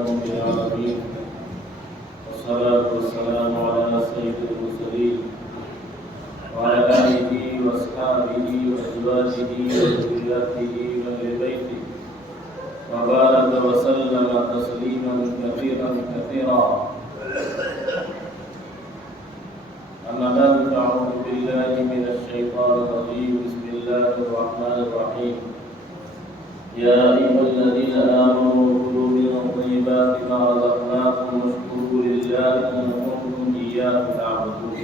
رب العالمين والصلاة والسلام على سيد المرسلين وعلى آله وأصحابه وأزواجه وذرياته وأهل بيته وبارك وسلم تسليما كثيرا أما بعد فأعوذ بالله من الشيطان الرجيم بسم الله الرحمن الرحيم يا أيها الذين آمنوا كلوا من طيبات ما رزقناكم واشكروا لله إن كنتم إياه تعبدون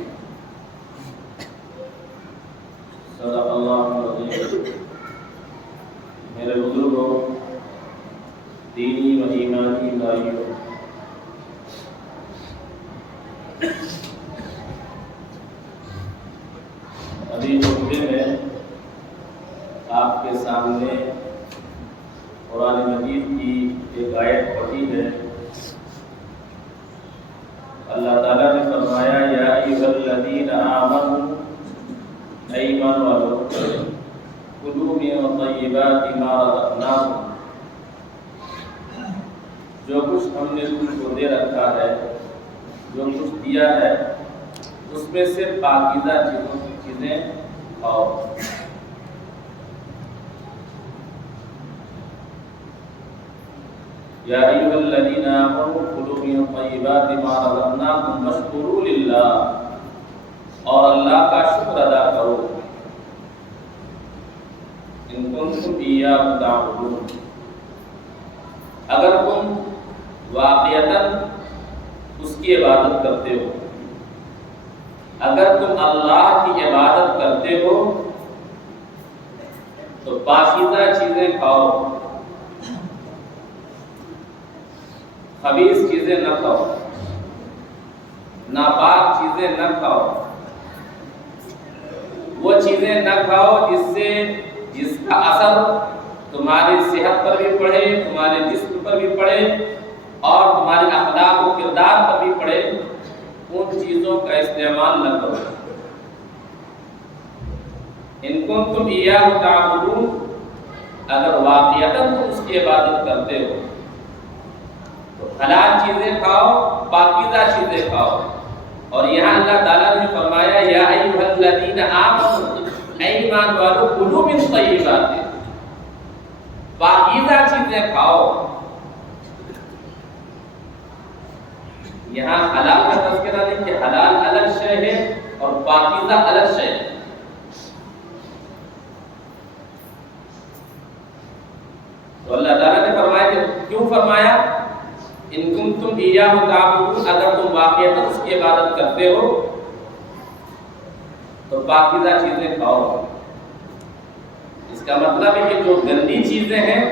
صدق الله العظيم میرے بزرگوں، دینی و ایمانی بھائیوں، ابھی خطبے میں آپ کے سامنے قرآن مجید کی ایک آیت پڑھی ہے۔ اللہ تعالیٰ نے فرمایا یا ایھا الذین آمنوا، اے ایمان والو، کلوا من طیبات ما رزقناکم، جو کچھ ہم نے تم کو دے رکھا ہے، جو کچھ دیا ہے، اس میں سے پاکیزہ چیزیں کھاؤ۔ یا ایھا الذین آمنوا کلوا من طیبات ما رزقناکم واشکروا للہ، اور اللہ کا شکر ادا کرو، ان کنتم ایاہ تعبدون، اگر تم واقعتاً اس کی عبادت کرتے ہو، اگر تم اللہ کی عبادت کرتے ہو تو پاکیزہ چیزیں کھاؤ، خبیث چیزیں نہ کھاؤ، ناپاک چیزیں نہ کھاؤ، وہ چیزیں نہ کھاؤ جس کا اثر تمہاری صحت پر بھی پڑے، تمہارے جسم پر بھی پڑے اور تمہارے اخلاق و کردار پر بھی پڑے، ان چیزوں کا استعمال نہ کرو۔ ان کنتم ایاہ تعبدون، اگر واقعتاً تم اس کی عبادت کرتے ہو تو حلال چیزیں کھاؤ، پاکیزہ چیزیں کھاؤ۔ اور یہاں اللہ تعالیٰ نے فرمایا یا ایھا الذین آمنوا، اے ایمان والو، کلوا من طیبات، پاکیزہ چیزیں کھاؤ۔ یہاں حلال کا تذکرہ نہیں کہ حلال الگ شے ہے اور پاکیزہ الگ شے ہے۔ تو اللہ تعالیٰ نے فرمایا کہ کیوں فرمایا ان کنتم ایاہ تعبدون، اگر تم واقعتاً اس کی عبادت کرتے ہو تو پاکیزہ چیزیں کھاؤ۔ اس کا مطلب ہے کہ جو گندی چیزیں ہیں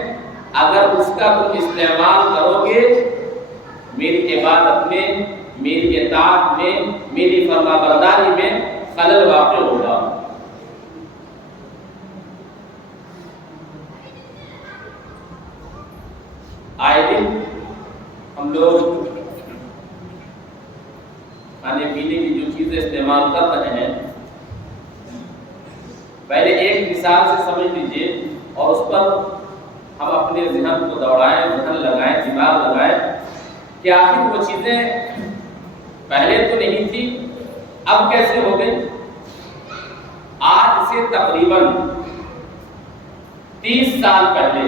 اگر اس کا تم استعمال کرو گے میری عبادت میں، میری اطاعت میں، میری فرما برداری میں خلل واقع ہوگا۔ آئے دن ہم لوگ کھانے پینے کی جو چیزیں استعمال کر رہے ہیں، پہلے ایک مثال سے سمجھ لیجئے اور اس پر ہم اپنے ذہن کو دوڑائیں، ذہن لگائیں، دماغ لگائیں کہ آخر وہ چیزیں پہلے تو نہیں تھی، اب کیسے ہو گئی؟ آج سے تقریباً 30 سال پہلے،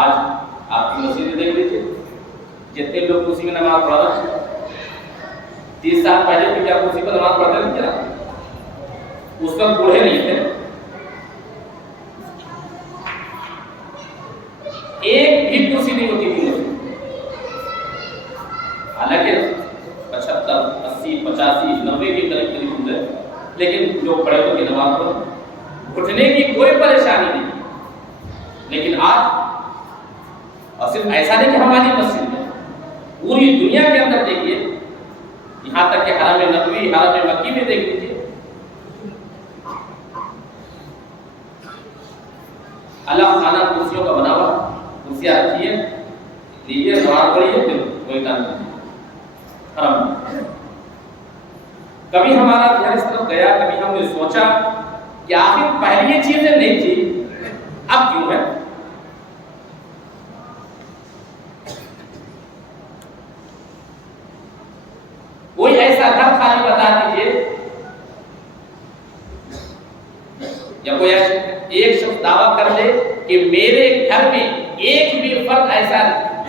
آج آپ کی مسجدیں دیکھ لیجیے، جتنے لوگ کرسی میں نماز پڑھ رہے ہیں، 30 سال پہلے بھی کیا کرسی پر نماز پڑھتے تھے؟ کیا اس وقت بوڑھے نہیں تھے؟ ایک بھی کرسی نہیں ہوتی تھی، حالانکہ 75 80 85 90 کے قریب ہوں گے، لیکن لوگ کھڑے ہو کے نماز پڑھ، گھٹنے کی کوئی پریشانی نہیں۔ لیکن آج، اور صرف ایسا نہیں کہ ہماری مسجد میں، پوری دنیا کے اندر دیکھیے، یہاں تک کہ حرم نبوی، حرم مکی میں دیکھ لیجیے، اللہ خانہ کرسیوں کا بنا ہوا، کرسیاں رکھی ہے، لیجیے نماز پڑھیے، پھر وہی کام کیجیے حرم۔ کبھی ہمارا ذہن اس طرف گیا، کبھی ہم نے سوچا کہ آخر پہلے یہ چیزیں نہیں تھی، اب کیوں ہے؟ یا کوئی ایک شخص دعویٰ کر دے کہ میرے گھر میں ایک بھی فرد ایسا،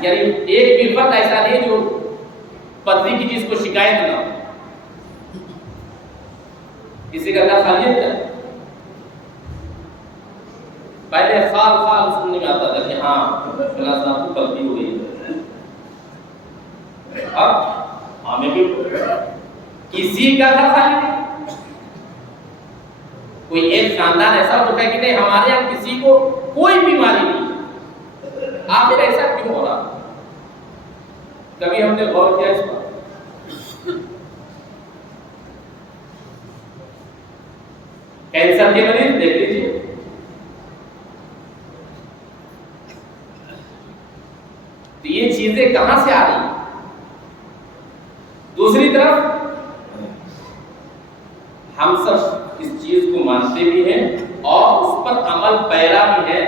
یعنی ایک بھی فرد ایسا نہیں جو پتلی کی چیز کو شکایت نہ ہو، کسی کا گھر خالی ہے؟ پہلے خال خال سننے میں آتا تھا کہ ہاں فلاں صاحب کو پتلی ہو گئی، اب ہمیں بھی کسی کا گھر خالی نہیں۔ کوئی ایک خاندان ایسا ہوتا ہے کہ نہیں ہمارے یہاں کسی کو کوئی بیماری نہیں، آخر ایسا کیوں ہو رہا؟ کبھی ہم نے غور کیا اس پر؟ کینسر کے مریض دیکھ لیجیے، تو یہ چیزیں کہاں سے آ رہی ہیں؟ دوسری طرف ہم سب اس چیز کو مانتے بھی ہیں اور اس پر عمل پیرا بھی ہیں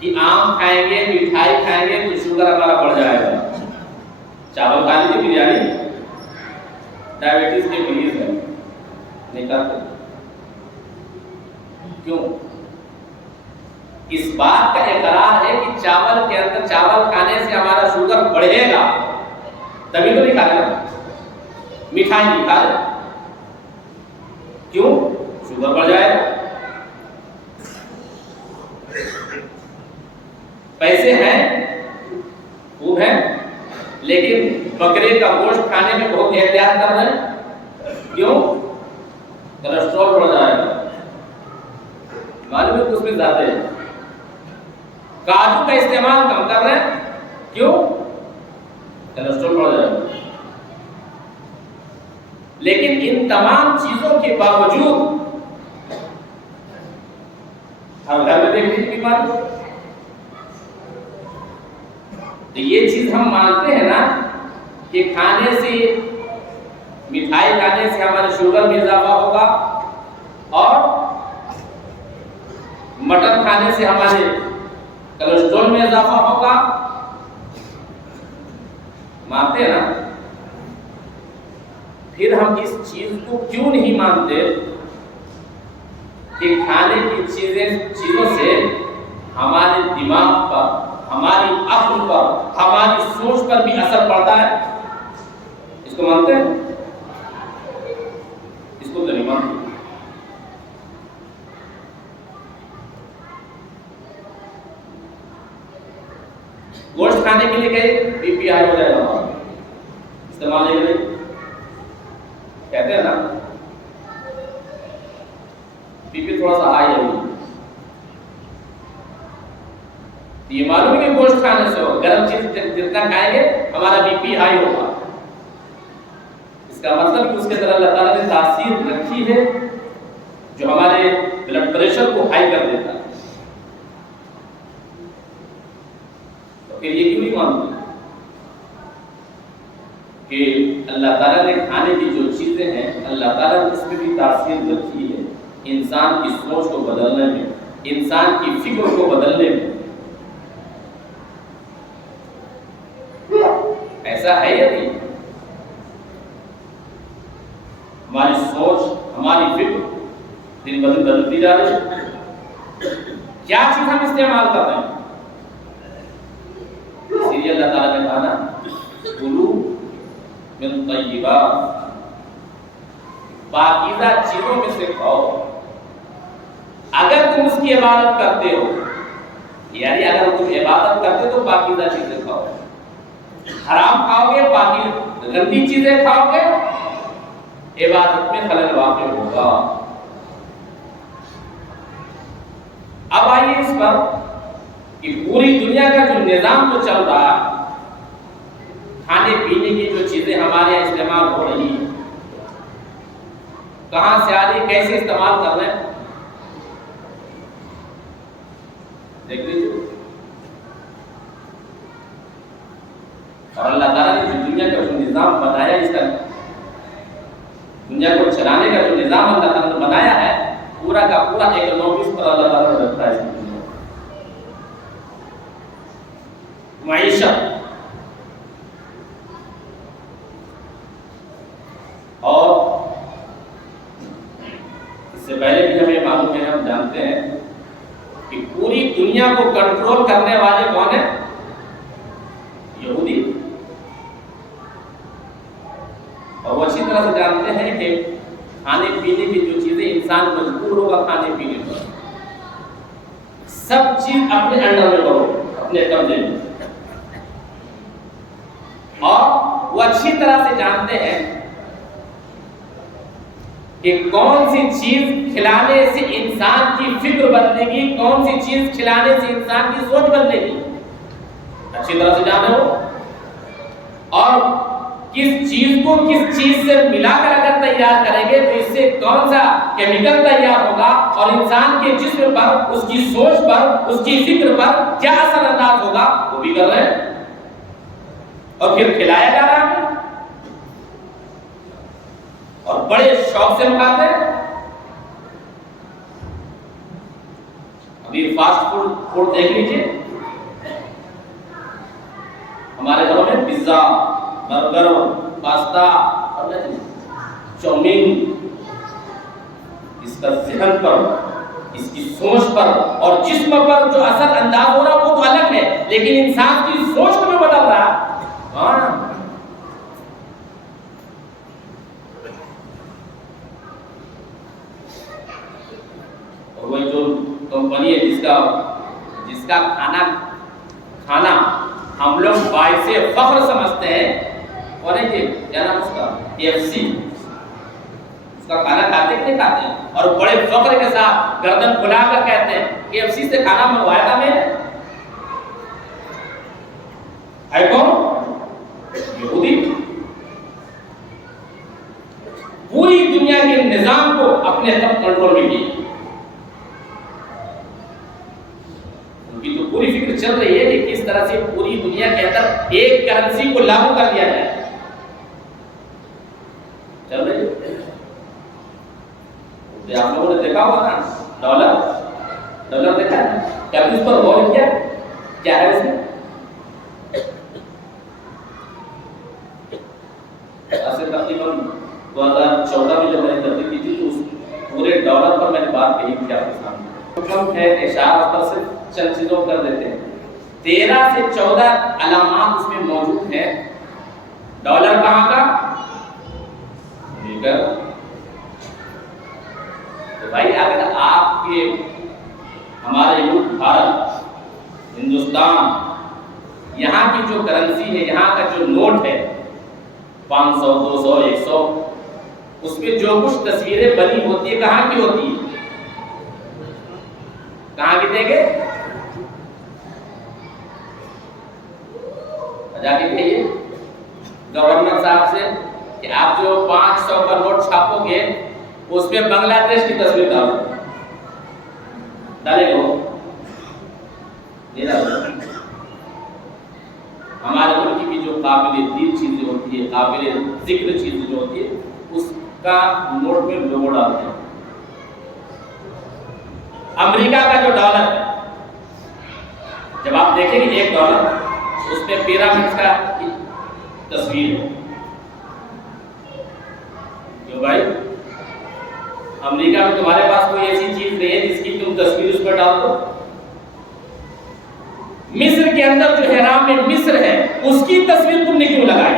کہ آم کھائیں گے، مٹھائی کھائیں گے تو شوگر ہمارا بڑھ جائے گا، چاول کھا لیجیے، بریانی، ڈائبٹیز کے مریض ہیں نہیں کھاتے، کیوں؟ اس بات کا اقرار ہے کہ چاول کے اندر چاول کھانے سے ہمارا شوگر بڑھے گا، تبھی تو نہیں کھا رہے، مٹھائی نہیں کھا رہے، کیوں؟ شوگر بڑھ جائے گا۔ پیسے ہیں، خوب ہیں، لیکن بکرے کا گوشت کھانے میں بہت احتیاط کر رہے ہیں، کیوں؟ کولیسٹرول بڑھ جائے گا، معلوم ہے کہ اس میں زیادہ ہے۔ کاجو کا استعمال کم کر رہے ہیں، کیوں؟ کولیسٹرول بڑھ جائے گا۔ لیکن ان تمام چیزوں کے باوجود ہم گھر میں دیکھ لیجیے بیماری، تو یہ چیز ہم مانتے ہیں نا کہ کھانے سے، مٹھائی کھانے سے ہمارے شوگر میں اضافہ ہوگا اور مٹن کھانے سے ہمارے کولیسٹرول میں اضافہ ہوگا، مانتے ہیں نا؟ پھر ہم اس چیز کو کیوں نہیں مانتے کہ کھانے کی چیزوں سے ہمارے دماغ پر، ہماری عقل پر، ہماری سوچ پر بھی اثر پڑتا ہے؟ اس کو مانتے ہیں؟ اس کو تو نہیں مانتے۔ گوشت کھانے کے لیے گئے، بی پی ہائی ہو جائے گا، استعمال نہیں کریں، کہتے ہیں نا بی پی تھوڑا سا ہائی ہے، یہ معلوم ہے کہ گوشت کھانے سے ہو، گرم چیز جتنا کھائیں گے ہمارا بی پی ہائی ہوگا، اس کا مطلب کہ اس کے طرح اللہ تعالیٰ نے تاثیر رکھی ہے جو ہمارے بلڈ پریشر کو ہائی کر دیتا ہے، تو پھر یہ کیوں نہیں مانتے کہ اللہ تعالیٰ نے کھانے کی جو چیزیں ہیں اللہ تعالیٰ نے اس میں بھی تاثیر رکھی ہے انسان کی سوچ کو بدلنے میں، انسان کی فکر کو بدلنے میں؟ ایسا ہے یا نہیں؟ ہماری سوچ، ہماری فکر دن بدن بدلتی جا رہی ہے، کیا چیز ہم استعمال کر رہے ہیں؟ اسی لیے اللہ تعالیٰ نے کہا نا کلوا من طیبات، پاکیزہ چیزوں میں سے کھاؤ، اگر تم اس کی عبادت کرتے ہو، یعنی اگر تم عبادت کرتے تو پاکیزہ چیزیں کھاؤ، حرام کھاؤ گے، باقی گندی چیزیں کھاؤ گے، عبادت میں خلل واقع ہوگا۔ اب آئیے اس پر کہ پوری دنیا کا جو نظام تو چل رہا ہے، کھانے پینے کی جو چیزیں ہمارے یہاں استعمال ہو رہی ہیں، کہاں سے آ رہی، کیسے استعمال کر رہے ہیں، دیکھ لیجیے۔ اور اللہ تعالیٰ نے جو دنیا کا جو نظام بنایا، اس کا دنیا کو چلانے کا جو نظام اللہ تعالیٰ نے بنایا ہے، پورا کا پورا اکنامکس پر اللہ تعالیٰ نے رکھا ہے، معیشت اور اس سے سے پہلے بھی ہمیں معلوم ہے، ہم جانتے ہیں کہ پوری دنیا کو کنٹرول کرنے والے کون ہیں؟ یہودی. اور وہ اچھی طرح سے جانتے ہیں کہ کھانے پینے کی جو چیزیں انسان مجبور ہوگا کھانے پینے پر، سب چیز اپنے انڈر میں کرو، اپنے قبضے میں. اور وہ اچھی طرح سے جانتے ہیں کہ کون سی چیز کھلانے سے انسان کی فکر بدلے گی، کون سی چیز کھلانے سے انسان کی سوچ بدلے گی، اچھی طرح سے جانے ہو. اور کس چیز کو کس چیز سے ملا کر اگر تیار کریں گے تو اس سے کون سا کیمیکل تیار ہوگا اور انسان کے جسم پر، اس کی سوچ پر، اس کی فکر پر کیا اثر انداز ہوگا، وہ بھی کر رہے ہیں. اور پھر کھلایا جا رہا ہے اور بڑے شوق سے کھاتے ہیں. ابھی فاسٹ فوڈ دیکھ لیجیے، ہمارے گھروں میں پیزا، برگر، پاستا اور چاؤمین، اس کا ذہن پر، اس کی سوچ پر اور جسم پر جو اثر انداز ہو رہا ہے وہ تو الگ ہے، لیکن انسان کی سوچ کو بھی بدل رہا ہے. اور وہ جو کمپنی ہے جس کا کھانا ہم لوگ باعث فخر سمجھتے ہیں، اور کیا نام اس کا، KFC، اس کا کھانا کھاتے کہ نہیں کھاتے ہیں، اور بڑے فخر کے ساتھ گردن کھلا کر کہتے ہیں KFC سے کھانا منگوایا تھا میں نے. ہے کون؟ یہودی. پوری دنیا کے نظام کو اپنے تک کنٹرول میں کیا. ان کی تو پوری فکر چل رہی ہے کہ کس طرح سے پوری دنیا کے اندر ایک کرنسی کو لاگو کر دیا جائے. چل رہی ہے. آپ لوگوں نے دیکھا ہوگا نا، ڈالر دیکھا ہے کیا؟ اس پر غور کیا ہے اس میں؟ ایسے تقریباً 2014 میں جب میں نے ترتیب کی تھی تو اس پورے ڈالر پر میں نے بات کہی تھی آپ کے سامنے. کم ہے اشارہ پر صرف چند چیزوں کر دیتے ہیں. 13 سے 14 علامات اس میں موجود ہیں. ڈالر کہاں کا؟ میٹر. تو بھائی اگر آپ کے ہمارے ملک بھارت، ہندوستان، یہاں کی جو کرنسی ہے، یہاں کا جو نوٹ ہے 500، 200، 100، اس میں جو کچھ تصویریں بنی ہوتی ہے کہاں کی ہوتی ہے؟ کہاں کی دیں گے؟ جا کے کہیے گورنر صاحب سے کہ آپ جو 500 کا نوٹ چھاپو گے اس میں بنگلہ دیش کی تصویر ڈالے گا. ہمارے ملک کی جو قابل دید چیزیں ہوتی ہے، قابل ذکر چیزیں جو ہوتی ہے، اس کا نوٹ میں لوگو ڈالتے ہیں. امریکہ کا جو ڈالر ہے، جب آپ دیکھیں گے $1 اس میں پیرامڈ کا تصویر ہے. کیوں بھائی؟ امریکہ میں تمہارے پاس کوئی ایسی چیز نہیں ہے جس کی تم تصویر اس پر ڈال دو. مصر کے اندر جو حرام میں مصر ہے اس کی تصویر تم نے کیوں لگائی؟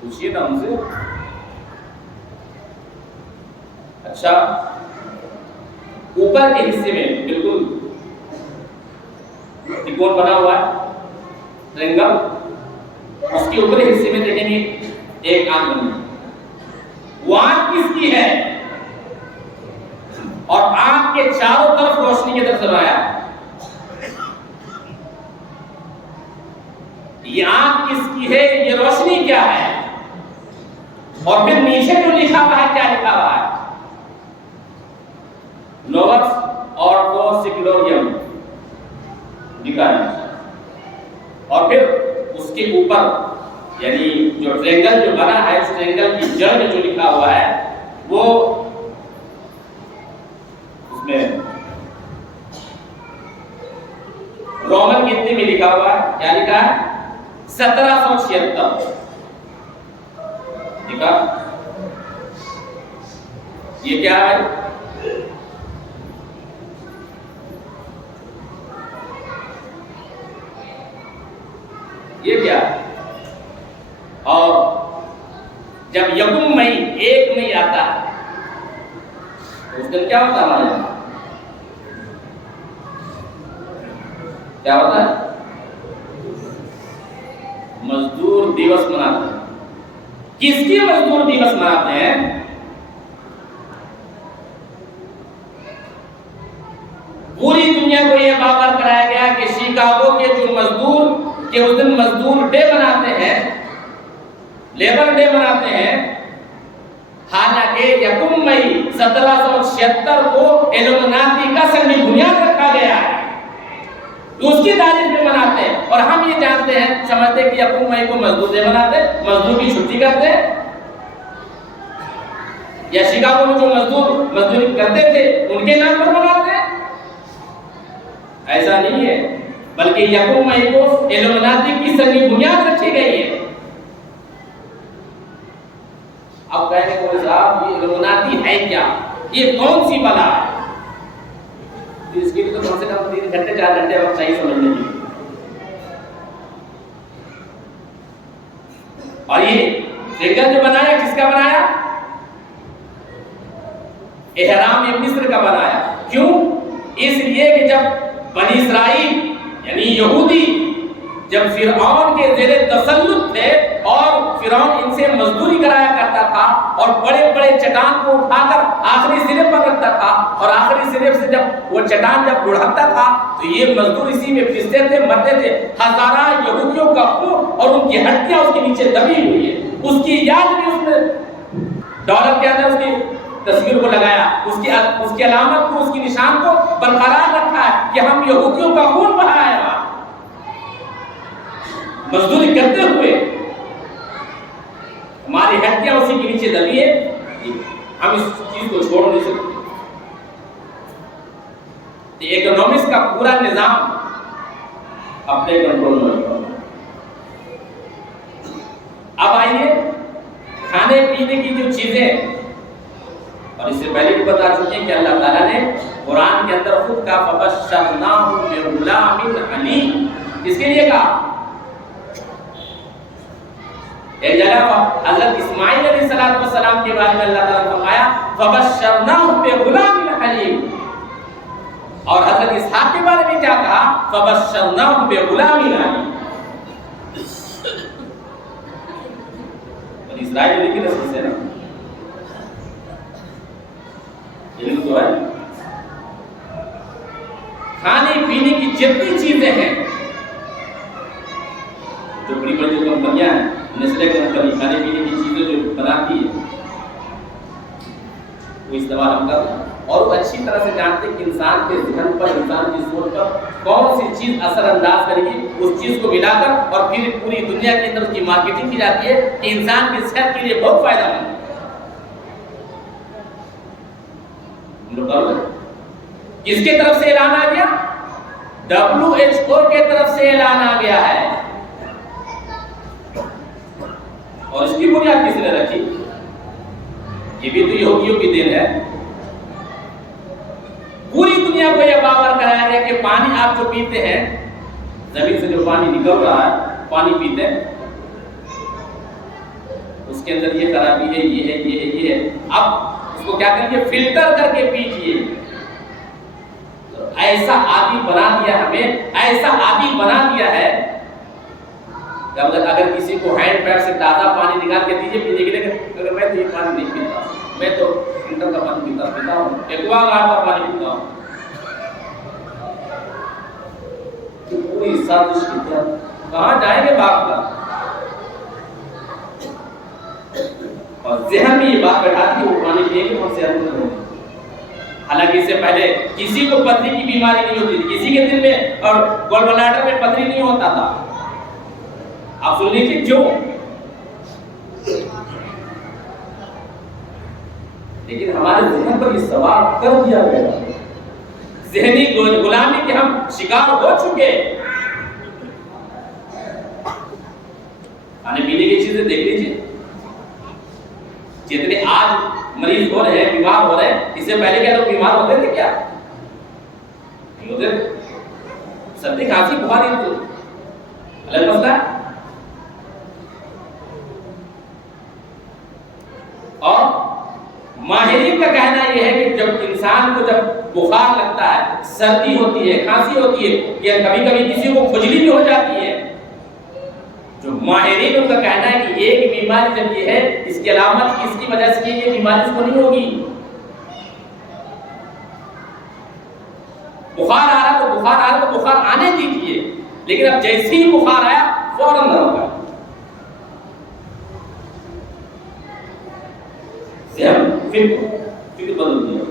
پوچھئے نا ہم سے. اچھا، اوپر کے حصے میں بالکل ترکون بنا ہوا ہے، ٹرینگل، اس کے اوپر حصے میں دیکھیں گے ایک آنکھ بنی ہے. وہ آنکھ کس کی ہے؟ اور آنکھ کے چاروں طرف روشنی کی طرف سرایا. یہ آنکھ کس کی ہے؟ یہ روشنی کیا ہے؟ اور پھر نیچے جو لکھا ہوا ہے کیا لکھا ہوا ہے؟ نووس آرٹو سیکولوریم لکھا ہے. اور پھر اس کے اوپر یعنی جو ٹرینگل جو بنا ہے، اس ٹرینگل کی جڑ میں جو لکھا ہوا ہے وہ اس میں رومن گنتی میں لکھا ہوا ہے. کیا لکھا ہے؟ 1776. دیکھا یہ کیا ہے؟ یہ کیا ہے؟ اور جب یکم مئی 1 مئی آتا ہے تو اس دن کیا ہوتا ہے ہمارے یہاں؟ کیا ہوتا ہے؟ مزدور دیوس مناتے ہیں۔ کس کی مزدور دیوس مناتے ہیں؟ پوری دنیا کو یہ باور کرایا گیا کہ شیکاگو کے جو مزدور کہ اس دن مزدور ڈے مناتے ہیں، لیبر ڈے مناتے ہیں، حالانکہ یکم مئی 1776 کو ایلومناتی کا سنگی بنیاد رکھا گیا ہے، اس کی تاریخ میں مناتے ہیں۔ اور ہم یہ جانتے ہیں، سمجھتے ہیں کہ یکم مئی کو مزدور ڈے مناتے ہیں، مزدور کی چھٹی کرتے ہیں، یا شیکاگو میں جو مزدور مزدوری کرتے تھے ان کے نام پر مناتے ہیں۔ ایسا نہیں ہے، بلکہ یکم مئی کو ایلومناتی کی سنگی بنیاد رکھی گئی ہے۔ اب کہنے کو صاحب یہ ایلومناتی ہے کیا؟ یہ کون سی بلا ہے؟ اس کے لیے تو کم سے کم 3 گھنٹے 4 گھنٹے وقت چاہیے سمجھنے کے لیے۔ اور یہ سنگل جو بنایا کس کا بنایا؟ احرام مصر کا بنایا۔ کیوں؟ اس لیے کہ جب بنی اسرائیل یعنی یہودی جب فرعون کے زیر تسلط تھے اور فرعون ان سے مزدوری کرایا کرتا تھا اور بڑے بڑے چٹان کو اٹھا کر آخری سرے پر رکھتا تھا، اور آخری سرے سے جب وہ چٹان جب بڑھتا تھا تو یہ مزدور اسی میں پستے تھے، مرتے تھے۔ ہزارہ یہودیوں کا خون اور ان کی ہڈیاں اس کے نیچے دبی ہوئی ہے۔ اس کی یاد میں اس نے ڈالر کے اندر اس کی تصویر کو لگایا، اس کی علامت کو، اس کی نشان کو برقرار رکھا ہے کہ ہم یہودیوں کا خون بہایا ہے وہاں مزدوری کرتے ہوئے، ہماری ہڈیاں اسی کے نیچے دبی ہے، ہم اس چیز کو چھوڑ نہیں سکتے۔ اکنامکس کا پورا نظام اپنے کنٹرول میں رکھا۔ اب آئیے کھانے پینے کی جو چیزیں، اور اس سے پہلے بھی بتا چکے ہیں کہ اللہ تعالیٰ نے قرآن کے اندر خود کا فَبَشَّرْنَاهُ بِغُلَامٍ حَلِيمٍ اس کے لیے کہا۔ ایک جگہ حضرت اسماعیل علیہ السلام کے بارے میں اللہ تعالیٰ نے فرمایا فَبَشَّرْنَاهُ بِغُلَامٍ حَلِيمٍ، اور حضرت اسحاق کے بارے میں کیا کہا؟ فَبَشَّرْنَاهُ بِغُلَامٍ حَلِيمٍ۔ اور اسرائیل کی نسل سے نا علم تو ہے۔ کھانے پینے کی جتنی چیزیں ہیں جو بڑی بڑی جو کمپنیاں ہیں، نیسلے کمپنی کھانے پینے کی چیزیں جو بناتی ہے وہ استعمال ہم کرتے ہیں، اور وہ اچھی طرح سے جانتے ہیں کہ انسان کے ذہن پر، انسان کی سوچ پر کون سی چیز اثر انداز کرے گی، اس چیز کو ملا کر اور پھر پوری دنیا کے اندر اس کی مارکیٹنگ کی جاتی ہے کہ انسان کی صحت کے لیے بہت فائدہ مند ہے۔ کس کے طرف سے اعلان آ گیا؟ WHO کے طرف سے اعلان آ گیا ہے، اور اس کی بنیاد کس نے رکھی؟ یہ بھی تو یہودیوں کی دین ہے۔ پوری دنیا کو یہ باور کرایا گیا کہ پانی آپ جو پیتے ہیں، زمین سے جو پانی نکل رہا ہے، پانی پیتے ہیں، اس کے اندر یہ خرابی ہے، یہ ہے، یہ ہے، یہ ہے۔ اب اس کو کیا کریے؟ فلٹر کر کے پیجئے۔ ایسا عادی بنا دیا ہمیں، ایسا عادی بنا دیا ہے کہ اگر کسی کو ہینڈ پیپ سے تازہ پانی نکال کے دیجیے پینے کے لیے، اگر میں تو یہ پانی نہیں پیتا، میں تو فلٹر کا پانی پیتا ہوں، ایکوا گارڈ کا پانی پیتا ہوں، پوری سازش کی طرح کہاں جائیں گے باپ کا؟ اور ذہن میں یہ بات بیٹھاتی ہے وہ پانی پیے گے تو ہم صحت مند ہوں گے۔ حالانکہ اس سے پہلے کسی کو پتھری کی بیماری نہیں ہوتی تھی، کسی کے دل میں اور گول بلاڈر میں پتھری نہیں ہوتا تھا۔ آپ سن لیجیے کیوں؟ لیکن ہمارے ذہن پر یہ سوال کر دیا گیا، ذہنی غلامی کے ہم شکار ہو چکے۔ کھانے پینے کی چیزیں دیکھ لیجیے، جتنے آج مریض ہو رہے ہیں، بیمار ہو رہے ہیں، اس سے پہلے کیا لوگ بیمار ہوتے تھے کیا؟ نہیں ہوتے تھے. سردی کھانسی بخار یہ تو الگ مسئلہ ہے. اور ماہرین کا کہنا یہ ہے کہ جب انسان کو جب بخار لگتا ہے، سردی ہوتی ہے، کھانسی ہوتی ہے، یا کبھی کبھی کسی کو کھجلی بھی ہو جاتی ہے، جو ماہرین ان کا کہنا ہے کہ ایک بیماری جب یہ ہے، اس کی علامت اس کی وجہ سے یہ بیماری اس کو نہیں ہوگی. بخار آ رہا تو بخار آنے دیجیے، لیکن اب جیسے ہی بخار آیا فوراً نہ ہوگا. فکر بدل دیا.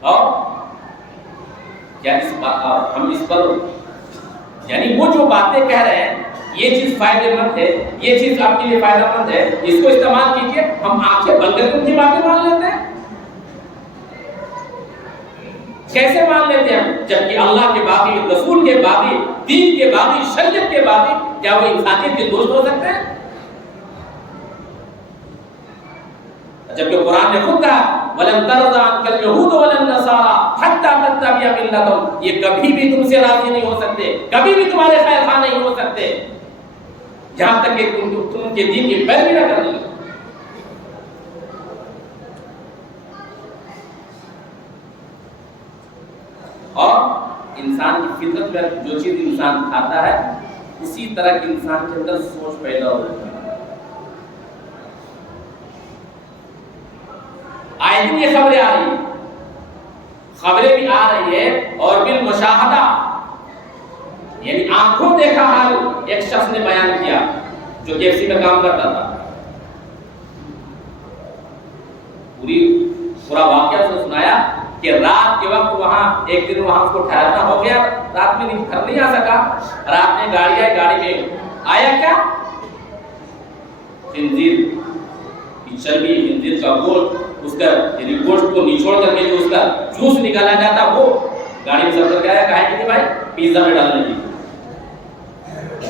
اور کیا ہم اس پر یعنی وہ جو باتیں کہہ رہے ہیں یہ چیز فائدے مند ہے، یہ چیز آپ کے لیے فائدہ مند ہے، اس کو استعمال کیجیے. ہم آنکھیں بند کر کے ان کی باتیں مان لیتے ہیں. کیسے مان لیتے ہیں؟ جبکہ اللہ کے باقی، رسول کے باقی، دین کے باقی، شریعت کے باقی، کیا وہ انسانیت کے دوست ہو سکتے ہیں؟ جبکہ قرآن نے خود کہا وَلَن تَرْضَىٰ عَنْكَ الْيَهُودُ وَلَا النَّصَارَىٰ حَتَّىٰ تَتَّبِعَ مِلَّتَهُمْ. یہ کبھی بھی تم سے راضی نہیں ہو سکتے، کبھی بھی تمہارے خیر خواہ نہیں ہو سکتے جہاں تک کہ تم ان کے دین کی پیروی نہ کر لو. اور انسان کی فطرت میں جو چیز انسان کھاتا ہے اسی طرح کے انسان کے اندر سوچ پیدا ہوتی ہے. آئے دن یہ خبریں آ رہی ہیں، خبریں بھی آ رہی ہے، اور بالمشاہدہ یعنی آنکھوں دیکھا حال ایک شخص نے بیان کیا جو KFC میں کام کرتا تھا. پورا واقعہ اس نے سنایا کہ رات کے وقت وہاں ایک دن وہاں اس کو ٹھہرنا ہو گیا، رات میں گھر نہیں آ سکا. رات میں گاڑی آئی، گاڑی میں آیا کیا؟ خنزیر کی چربی، خنزیر کا گوشت، اس کا یعنی گوشت کو نچوڑ کر کے جو اس کا جوس نکالا جاتا وہ گاڑی میں سب کر کے آیا. کہا کہ بھائی پیزا میں ڈالنے کی،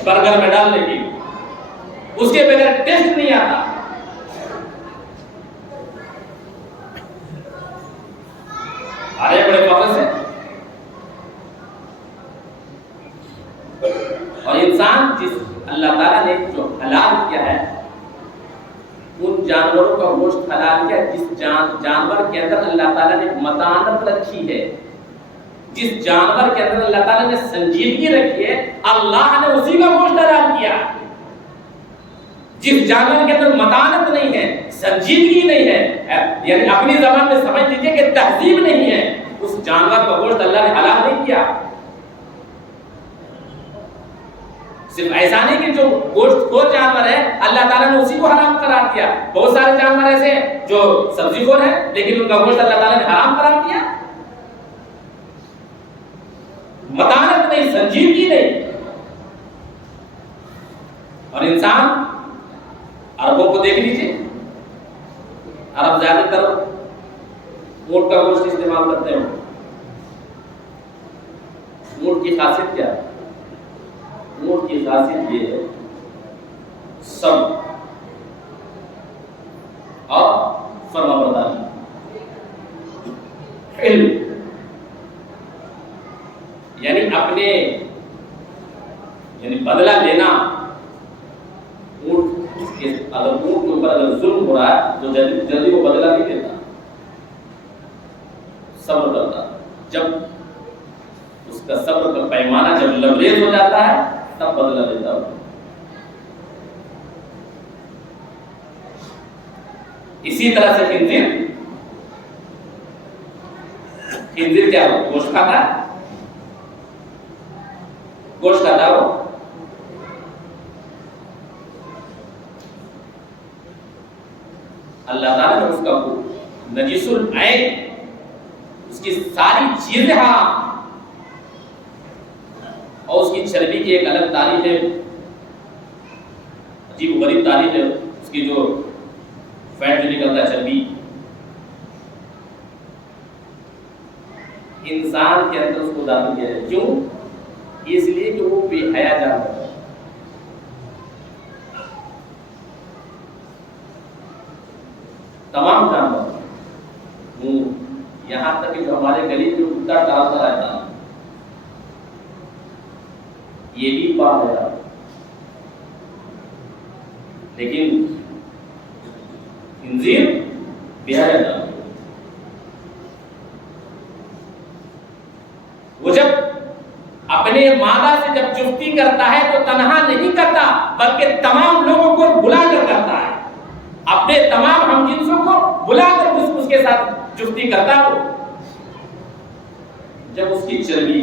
برگر میں ڈالنے کی، اس کے بغیر ٹیسٹ نہیں آتا. ارے بڑے فخر سے. اور انسان جس اللہ تعالیٰ نے جو حلال کیا ہے ان جانوروں کا گوشت حلال کیا، جس جانور کے اندر اللہ تعالیٰ نے متانت رکھی ہے، جس جانور کے اندر اللہ تعالیٰ نے سنجیدگی رکھی ہے، اللہ نے اسی کا گوشت حلال کیا. جس جانور کے اندر متانت نہیں ہے، سنجیدگی نہیں ہے، یعنی اپنی زبان میں سمجھ لیجیے کہ تہذیب نہیں ہے، اس جانور کا گوشت اللہ نے حلال نہیں کیا. صرف ایسا نہیں کہ جو گوشت خور جانور ہے اللہ تعالیٰ نے اسی کو حرام قرار دیا. بہت سارے جانور ایسے ہیں جو سبزی خور ہیں لیکن ان کا گوشت اللہ تعالیٰ نے حرام قرار دیا. متانت نہیں، سنجیدگی نہیں. اور انسان عربوں کو دیکھ لیجیے، عرب زیادہ تر اونٹ کا گوشت استعمال کرتے ہیں. اونٹ کی خاصیت کیا ہے؟ اونٹ کی خاصیت یہ ہے سب اور فرما برداری، علم، یعنی اپنے یعنی بدلہ لینا. اگر اونٹ کے اوپر اگر ظلم ہو رہا ہے تو جلدی وہ بدلہ نہیں دیتا، صبر کرتا. جب اس کا صبر کا پیمانہ جب لبریز ہو جاتا ہے تب بدلہ دیتا ہو. اسی طرح سے خنزیر کیا ہو؟ گوشت کھاتا ہے، گوشت کھاتا ہو. اللہ تعالیٰ نے اس کا نجس العین، اس کی ساری چیزیں حرام، اور اس کی چربی کی ایک الگ تاریخ ہے، عجیب و غریب تاریخ ہے. اس کی جو فیٹ جو نکلتا ہے چربی، انسان کے اندر اس کو داخل کیا ہے. کیوں؟ اس لیے کہ وہ بے حیا جانور ہے. تمام جانور، یہاں تک کہ جو ہمارے گلی میں کتا ٹہلتا رہتا ہے یہ بھی پا گیا، لیکن خنزیر بیاہ جاتا، وہ جب اپنے مادہ سے جب جفتی کرتا ہے تو تنہا نہیں کرتا بلکہ تمام لوگوں کو بلا کر کرتا ہے، اپنے تمام ہم جنسوں کو بلا کر اس کے ساتھ جفتی کرتا ہے۔ وہ جب اس کی چربی،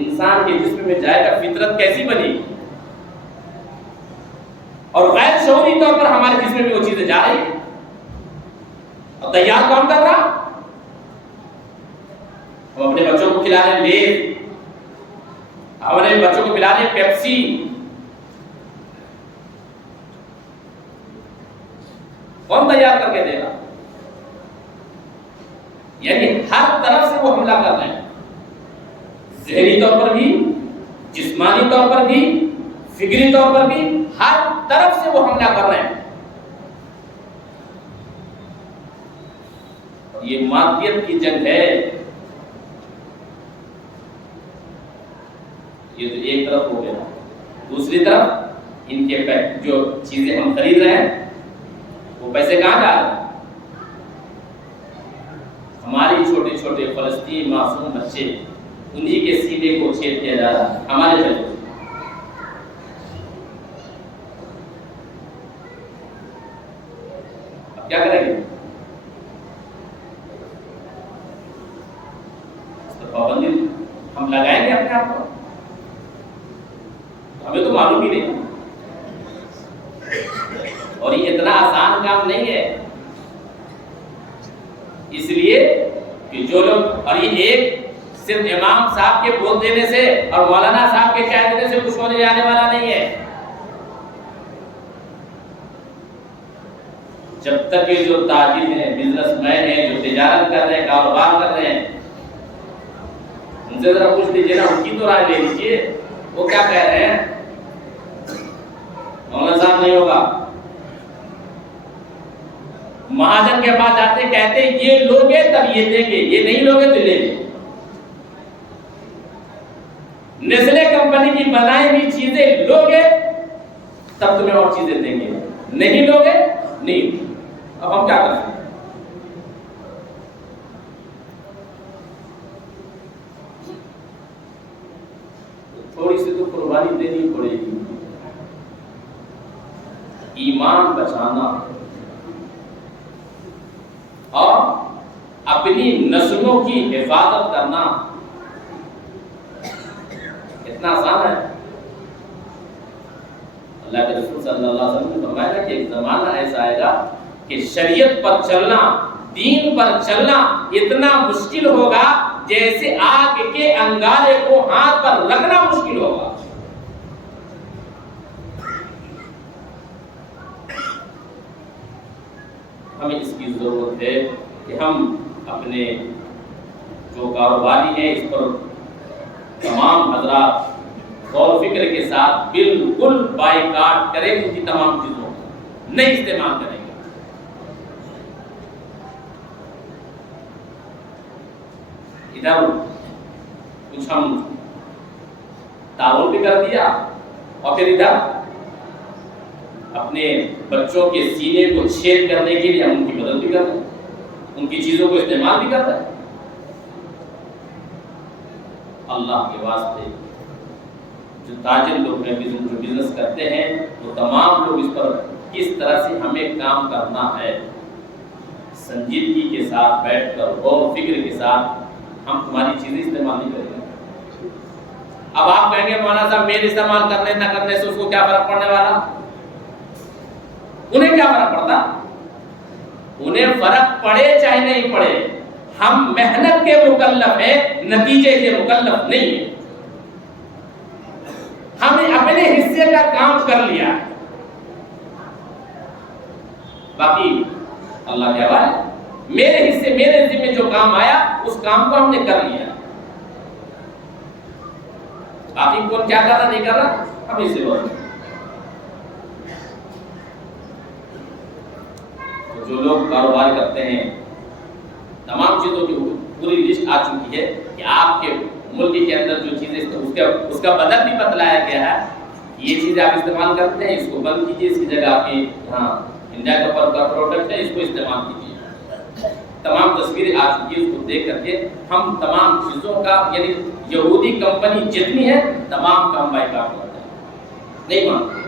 انسان کے جسم میں جائے گا، فطرت کیسی بنی، اور غیر شعوری طور پر ہمارے جسم میں وہ چیزیں جا رہی ہیں، اور تیار کون کر رہا؟ ہم اپنے بچوں کو کھلا رہے ہیں لیز، ہم اپنے بچوں کو پلا رہے ہیں پیپسی، کون تیار کر کے دے گا؟ یعنی ہر طرف سے وہ حملہ کر رہے ہیں، ذہنی طور پر بھی، جسمانی طور پر بھی، فکری طور پر بھی، ہر طرف سے وہ حملہ کر رہے ہیں۔ یہ مادیت کی جنگ ہے، یہ تو ایک طرف ہو گیا، دوسری طرف ان کے جو چیزیں ہم خرید رہے ہیں وہ پیسے کہاں جا رہے ہیں؟ ہماری چھوٹے چھوٹے فلسطین معصوم بچے، انہی کے سینے کو چھید کیا جا رہا ہے ہمارے بچوں۔ اب کیا کریں گے؟ پابندی ہم لگائیں گے اپنے آپ کو؟ ہمیں تو معلوم ہی نہیں، اور یہ اتنا آسان کام نہیں ہے، اس لیے کہ جو لوگ، اور یہ ایک صرف امام صاحب کے بول دینے سے اور مولانا صاحب کے کہہ دینے سے کچھ ہونے جانے والا نہیں ہے۔ جب تک یہ جو تاجر ہیں، بزنس مین ہیں، جو تجارت کر رہے ہیں، کاروبار کر رہے ہیں، ان سے ذرا پوچھ لیجیے نا، ان کی تو رائے لے لیجیے، وہ کیا کہہ رہے ہیں؟ مولانا صاحب نہیں ہوگا، مہاجن کے پاس جاتے کہتے یہ لوگے تب یہ دیں گے، یہ نہیں لوگے تو لیں گے۔ نیسلے کمپنی کی بنائی ہوئی چیزیں لوگے تب تمہیں اور چیزیں دیں گے، نہیں لوگے نہیں۔ اب ہم کیا کریں؟ تھوڑی سی تو قربانی دینی پڑے گی، ایمان بچانا اور اپنی نسلوں کی حفاظت کرنا اتنا آسان ہے؟ اللہ کے رسول صلی اللہ علیہ وسلم نے فرمایا کہ ایک زمانہ ایسا آئے گا کہ شریعت پر چلنا، دین پر چلنا اتنا مشکل ہوگا جیسے آگ کے انگارے کو ہاتھ پر رکھنا مشکل ہوگا۔ ہمیں اس کی ضرورت ہے کہ ہم اپنے جو کاروباری ہیں اس پر تمام حضرات غور و فکر کے ساتھ بالکل بائیکاٹ کریں، ان کی تمام چیزوں کو نہیں استعمال کریں گے۔ ادھر کچھ ہم تعاون بھی کر دیا اور پھر ادھر اپنے بچوں کے سینے کو چھید کرنے کے لیے ہم ان کی مدد بھی کر رہے ہیں، ان کی چیزوں کو استعمال بھی کر رہے ہیں۔ اللہ کے واسطے جو تاجر لوگ ہیں، جو بزنس کرتے ہیں، وہ تمام لوگ اس پر کس طرح سے ہمیں کام کرنا ہے، سنجیدگی کے ساتھ بیٹھ کر غور و فکر کے ساتھ ہم تمہاری چیزیں استعمال نہیں کریں گے۔ اب آپ کہیں گے مولانا صاحب میل استعمال کرنے نہ کرنے سے اس کو کیا فرق پڑنے والا؟ انہیں کیا فرق پڑتا؟ انہیں فرق پڑے چاہے نہیں پڑے، ہم محنت کے مکلف ہیں، نتیجے کے مکلف نہیں ہیں۔ ہم نے اپنے حصے کا کام کر لیا، باقی اللہ کے حوالے۔ میرے حصے، میرے ذمہ جو کام آیا اس کام کو ہم نے کر لیا، باقی کون کیا کر رہا نہیں کر رہا ہم اس سے بات۔ جو لوگ کاروبار کرتے ہیں، تمام چیزوں کی پوری لسٹ آ چکی ہے کہ آپ کے ملک کے اندر جو چیزیں اس کا بدل بھی بتلایا گیا ہے، یہ چیزیں آپ استعمال کرتے ہیں، اس کو بند کیجیے، اس کی جگہ آپ کی انڈیا کا پروڈکٹ ہے، اس کو استعمال کیجیے۔ تمام تصویریں آ چکی ہے، اس کو دیکھ کر کے ہم تمام چیزوں کا، یعنی یہودی کمپنی جتنی ہے تمام کا ہم بائیکاٹ کرتے ہیں، نہیں مانتے۔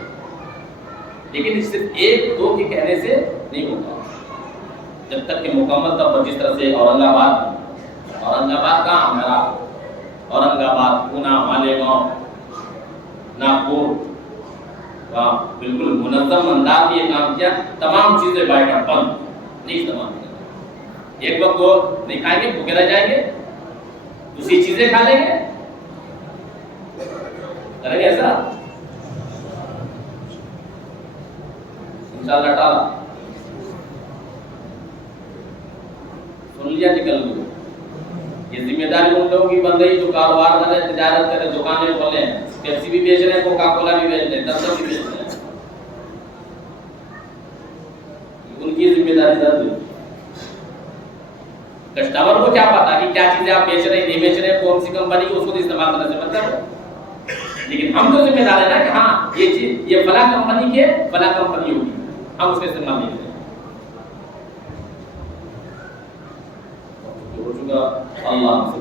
لیکن صرف ایک دو کے کہنے سے نہیں ہوتا، جب تک کہ مکمل طور پر، جس طرح سے اورنگ آباد کہاں ہمارا، اورنگ آباد، پونا، مالیگاؤں، ناگپور، وہاں بالکل منظم انداز میں یہ کام کیا، تمام چیزیں بائیکاٹ بند، نہیں استعمال کریں۔ ایک وقت وہ نہیں کھائیں گے، بھوکے رہ جائیں گے، دوسری چیزیں کھا لیں گے، کریں گے ایسا؟ انشاءاللہ تعالی سن لیا، نکل لو۔ یہ ذمہ داری ان لوگوں کی بن رہی جو کاروبار کر رہے، تجارت کر رہے، دکانیں کھولے ہیں، پیپسی بھی بیچ رہے ہیں، کوکا کولا بھی بیچ رہے ہیں، دستر بھی بیچ رہے ہیں، ان کی ذمہ داری درد ہے۔ کسٹمر کو کیا پتا کہ کیا چیزیں آپ بیچ رہے ہیں، نہیں بیچ رہے ہیں، کون سی کمپنی کی، اس کو استعمال کرنے سے مطلب ہے۔ لیکن ہم تو ذمہ دار ہے نا کہ ہاں یہ چیز، یہ فلاں کمپنی کی ہے، فلاں کمپنی ہوگی، ہم اس کا استعمال نہیں کریں۔ ہو چکا، اللہ سے